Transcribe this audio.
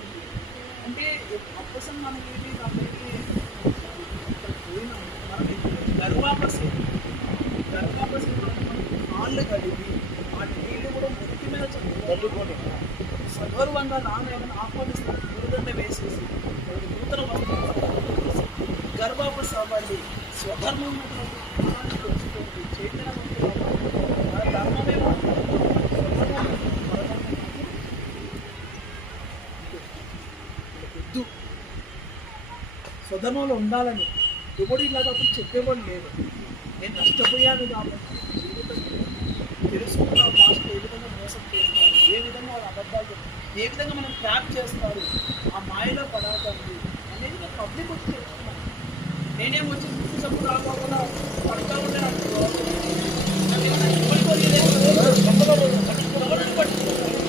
ఉంది. అంటే అప్పసం మనకేమి అందరికీ ఇక్కడ పోయినాం మనం గర్వాపసి కాళ్ళు కడిగి వాటి నీళ్ళు కూడా మురికి మీద చల్లుకొని సగౌరవంగా నాన్న ఆహ్వానిస్తారు. గురుదండ వేసేసి నూతన వస్త్రం గర్భాపసి అవ్వండి. స్వధర్మం తెలుసుకోండి. చైతన్యవంతులు మన ధర్మమేమో వద్దు, స్వధర్మంలో ఉండాలని ఎవడు ఇలాగా అప్పుడు చెప్పేవాడు లేదు. నేను నష్టపోయాను కాబట్టి తెలుసుకున్న భాషలో ఏ విధంగా మోసం చేస్తారు, ఏ విధంగా వాళ్ళ అబద్ధాలు, ఏ విధంగా మనం ట్రాప్ చేస్తారు, ఆ మాయలో పడాలి అనేది నేను పబ్లిక్ వచ్చి చెప్తున్నాను. నేనేం వచ్చి సపోర్ట్ రాకపోకుండా పడతా ఉంటే నాకు